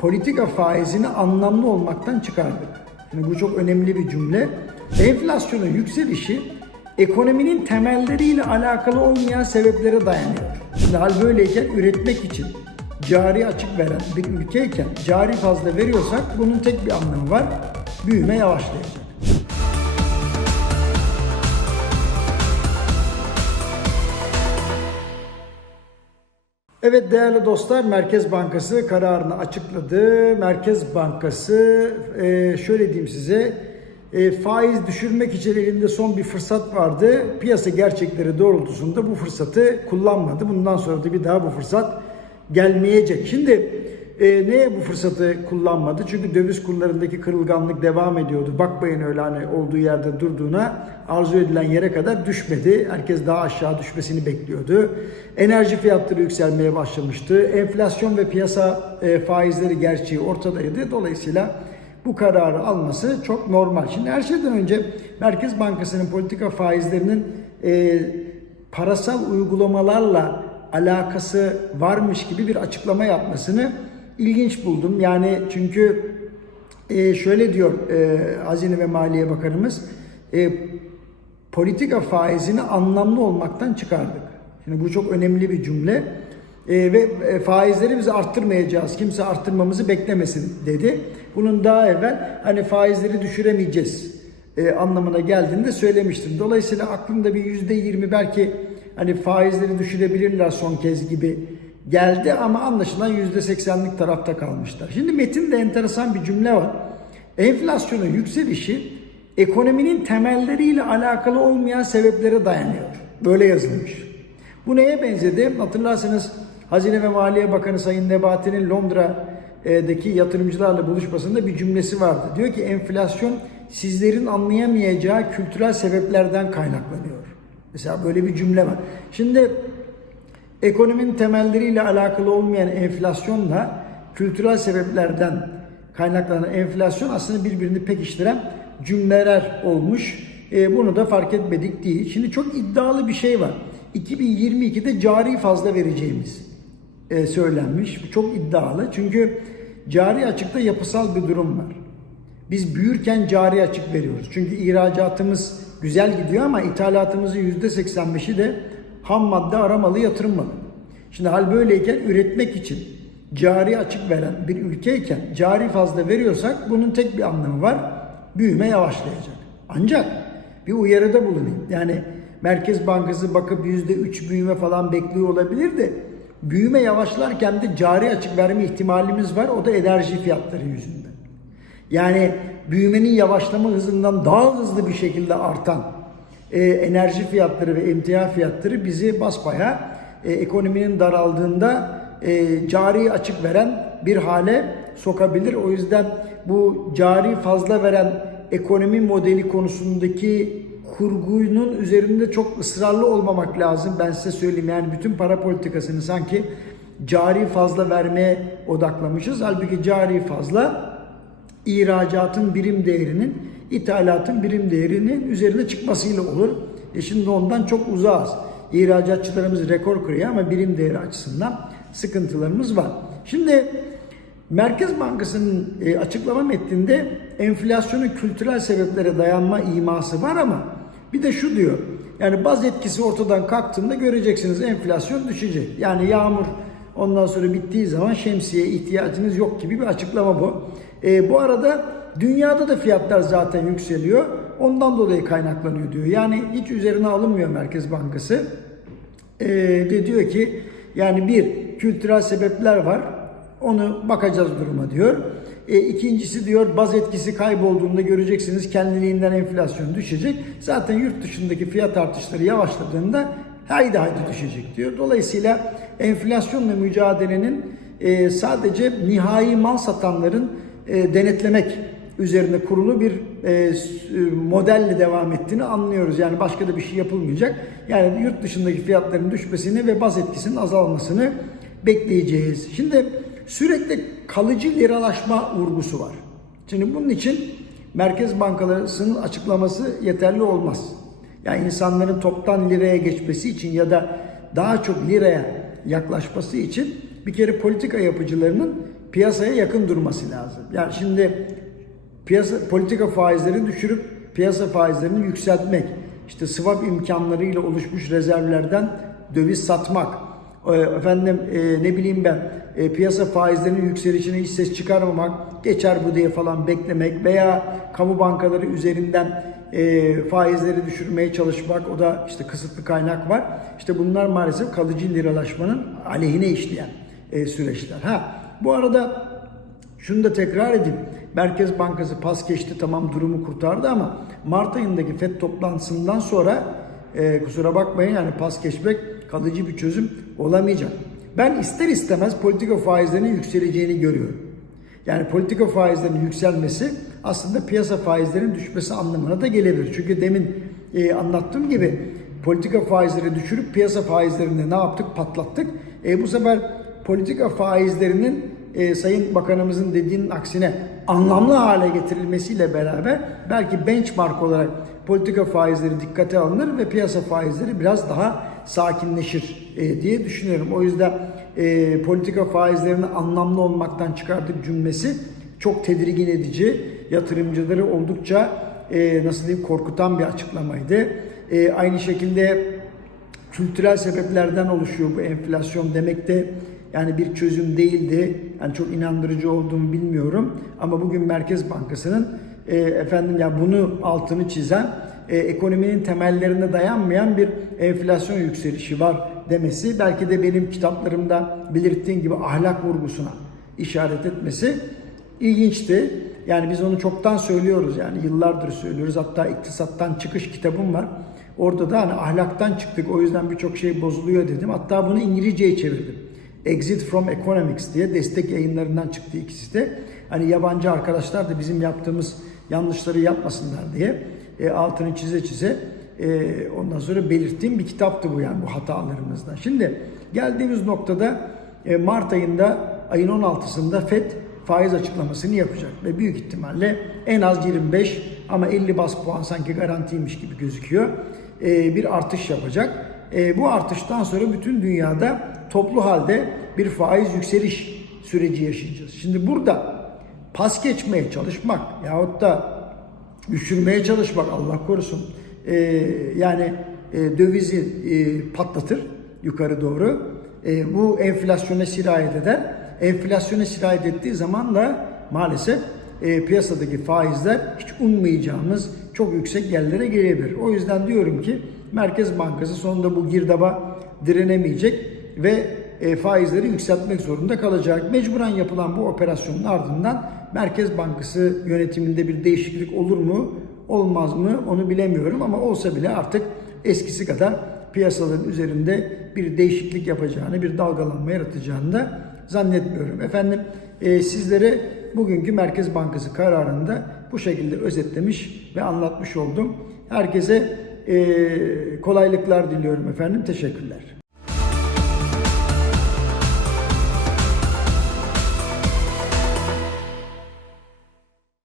politika faizini anlamlı olmaktan çıkardık. Yani bu çok önemli bir cümle. Enflasyonun yükselişi ekonominin temelleriyle alakalı olmayan sebeplere dayanıyor. Şimdi hal böyleyken üretmek için cari açık veren bir ülkeyken cari fazla veriyorsak bunun tek bir anlamı var. Büyüme yavaşlayacak. Evet değerli dostlar Merkez Bankası kararını açıkladı. Merkez Bankası e, şöyle diyeyim size e, faiz düşürmek için elinde son bir fırsat vardı. Piyasa gerçekleri doğrultusunda bu fırsatı kullanmadı. Bundan sonra da bir daha bu fırsat gelmeyecek. Şimdi e, neye bu fırsatı kullanmadı? Çünkü döviz kurlarındaki kırılganlık devam ediyordu. Bakmayın öyle hani olduğu yerde durduğuna arzu edilen yere kadar düşmedi. Herkes daha aşağı düşmesini bekliyordu. Enerji fiyatları yükselmeye başlamıştı. Enflasyon ve piyasa e, faizleri gerçeği ortadaydı. Dolayısıyla bu kararı alması çok normal. Şimdi her şeyden önce Merkez Bankası'nın politika faizlerinin e, parasal uygulamalarla alakası varmış gibi bir açıklama yapmasını ilginç buldum. Yani çünkü e, şöyle diyor e, Hazine ve Maliye Bakanımız, e, politika faizini anlamlı olmaktan çıkardık. Şimdi bu çok önemli bir cümle. E, ve e, faizleri biz arttırmayacağız. Kimse arttırmamızı beklemesin dedi. Bunun daha evvel hani faizleri düşüremeyeceğiz e, anlamına geldiğini de söylemiştim. Dolayısıyla aklımda bir yüzde yirmi belki hani faizleri düşürebilirler son kez gibi geldi ama anlaşılan yüzde seksenlik tarafta kalmışlar. Şimdi metinde enteresan bir cümle var. Enflasyonun yükselişi ekonominin temelleriyle alakalı olmayan sebeplere dayanıyor. Böyle yazılmış. Bu neye benzedi? Hatırlarsanız Hazine ve Maliye Bakanı Sayın Nebati'nin Londra'daki yatırımcılarla buluşmasında bir cümlesi vardı. Diyor ki enflasyon sizlerin anlayamayacağı kültürel sebeplerden kaynaklanıyor. Mesela böyle bir cümle var. Şimdi ekonominin temelleriyle alakalı olmayan enflasyonla kültürel sebeplerden kaynaklanan enflasyon aslında birbirini pekiştiren cümleler olmuş. E, bunu da fark etmedik değil. Şimdi çok iddialı bir şey var. 2022'de cari fazla vereceğimiz e, söylenmiş. Bu çok iddialı. Çünkü cari açıkta yapısal bir durum var. Biz büyürken cari açık veriyoruz. Çünkü ihracatımız güzel gidiyor ama ithalatımızın %85'i de ham madde aramalı, yatırım malı. Şimdi hal böyleyken üretmek için cari açık veren bir ülkeyken cari fazla veriyorsak bunun tek bir anlamı var. Büyüme yavaşlayacak. Ancak bir uyarıda bulunayım. Yani Merkez Bankası bakıp %3 büyüme falan bekliyor olabilir de büyüme yavaşlarken de cari açık verme ihtimalimiz var. O da enerji fiyatları yüzünden. Yani büyümenin yavaşlama hızından daha hızlı bir şekilde artan e, enerji fiyatları ve emtia fiyatları bizi basbaya e, ekonominin daraldığında e, cari açık veren bir hale sokabilir. O yüzden bu cari fazla veren ekonomi modeli konusundaki kurgunun üzerinde çok ısrarlı olmamak lazım. Ben size söyleyeyim yani bütün para politikasını sanki cari fazla vermeye odaklamışız. Halbuki cari fazla ihracatın birim değerinin, ithalatın birim değerinin üzerine çıkmasıyla olur. E şimdi ondan çok uzağız. İhracatçılarımız rekor kırıyor ama birim değeri açısından sıkıntılarımız var. Şimdi Merkez Bankası'nın e, açıklama metninde enflasyonun kültürel sebeplere dayanma iması var ama bir de şu diyor. Yani baz etkisi ortadan kalktığında göreceksiniz enflasyon düşecek. Yani yağmur ondan sonra bittiği zaman şemsiye ihtiyacınız yok gibi bir açıklama bu. E, bu arada dünyada da fiyatlar zaten yükseliyor. Ondan dolayı kaynaklanıyor diyor. Yani hiç üzerine alınmıyor Merkez Bankası. E, de diyor ki yani bir kültürel sebepler var. Onu bakacağız duruma diyor. E, ikincisi diyor baz etkisi kaybolduğunda göreceksiniz kendiliğinden enflasyon düşecek. Zaten yurt dışındaki fiyat artışları yavaşladığında haydi haydi düşecek diyor. Dolayısıyla enflasyonla mücadelenin e, sadece nihai mal satanların e, denetlemek üzerine kurulu bir e, modelle devam ettiğini anlıyoruz. Yani başka da bir şey yapılmayacak. Yani yurt dışındaki fiyatların düşmesini ve baz etkisinin azalmasını bekleyeceğiz. Şimdi sürekli kalıcı liralaşma vurgusu var. Şimdi bunun için Merkez Bankalarının açıklaması yeterli olmaz. Yani insanların toptan liraya geçmesi için ya da daha çok liraya yaklaşması için bir kere politika yapıcılarının piyasaya yakın durması lazım. Yani şimdi piyasa politika faizlerini düşürüp piyasa faizlerini yükseltmek, işte swap imkanlarıyla oluşmuş rezervlerden döviz satmak, e, efendim e, ne bileyim ben e, piyasa faizlerinin yükselişine hiç ses çıkarmamak, geçer bu diye falan beklemek veya kamu bankaları üzerinden e, faizleri düşürmeye çalışmak, o da işte kısıtlı kaynak var. İşte bunlar maalesef kalıcı liralaşmanın aleyhine işleyen e, süreçler. Ha bu arada şunu da tekrar edeyim. Merkez Bankası pas geçti tamam durumu kurtardı ama Mart ayındaki FED toplantısından sonra e, kusura bakmayın yani pas geçmek kalıcı bir çözüm olamayacak. Ben ister istemez politika faizlerinin yükseleceğini görüyorum. Yani politika faizlerinin yükselmesi aslında piyasa faizlerinin düşmesi anlamına da gelebilir. Çünkü demin e, anlattığım gibi politika faizleri düşürüp piyasa faizlerini ne yaptık? Patlattık. E, bu sefer politika faizlerinin e, Sayın Bakanımızın dediğinin aksine anlamlı hale getirilmesiyle beraber belki benchmark olarak politika faizleri dikkate alınır ve piyasa faizleri biraz daha sakinleşir e, diye düşünüyorum. O yüzden e, politika faizlerini anlamlı olmaktan çıkardık cümlesi çok tedirgin edici, yatırımcıları oldukça e, nasıl diyeyim korkutan bir açıklamaydı. E, aynı şekilde kültürel sebeplerden oluşuyor bu enflasyon demek de yani bir çözüm değildi. Yani çok inandırıcı olduğumu bilmiyorum. Ama bugün Merkez Bankası'nın e, efendim ya bunu altını çizen e, ekonominin temellerine dayanmayan bir enflasyon yükselişi var demesi belki de benim kitaplarımda belirttiğim gibi ahlak vurgusuna işaret etmesi ilginçti. Yani biz onu çoktan söylüyoruz yani yıllardır söylüyoruz. Hatta iktisattan çıkış kitabım var. Orada da hani ahlaktan çıktık o yüzden birçok şey bozuluyor dedim. Hatta bunu İngilizceye çevirdim. Exit from Economics diye destek yayınlarından çıktı ikisi de. Hani yabancı arkadaşlar da bizim yaptığımız yanlışları yapmasınlar diye e, altını çize çize e, ondan sonra belirttiğim bir kitaptı bu yani bu hatalarımızdan. Şimdi geldiğimiz noktada e, Mart ayında ayın 16'sında FED faiz açıklamasını yapacak ve büyük ihtimalle en az 25 ama 50 bas puan sanki garantiymiş gibi gözüküyor. E, bir artış yapacak. E, bu artıştan sonra bütün dünyada toplu halde bir faiz yükseliş süreci yaşayacağız. Şimdi burada pas geçmeye çalışmak yahut da düşürmeye çalışmak Allah korusun e, yani e, dövizi e, patlatır yukarı doğru. E, bu enflasyona sirayet eder. Enflasyona sirayet ettiği zaman da maalesef e, piyasadaki faizler hiç ummayacağımız çok yüksek yerlere gelebilir. O yüzden diyorum ki Merkez Bankası sonunda bu girdaba direnemeyecek ve e, faizleri yükseltmek zorunda kalacak. Mecburen yapılan bu operasyonun ardından Merkez Bankası yönetiminde bir değişiklik olur mu, olmaz mı onu bilemiyorum ama olsa bile artık eskisi kadar piyasaların üzerinde bir değişiklik yapacağını, bir dalgalanma yaratacağını da zannetmiyorum. Efendim e, sizlere bugünkü Merkez Bankası kararında bu şekilde özetlemiş ve anlatmış oldum. Herkese e, kolaylıklar diliyorum efendim. Teşekkürler.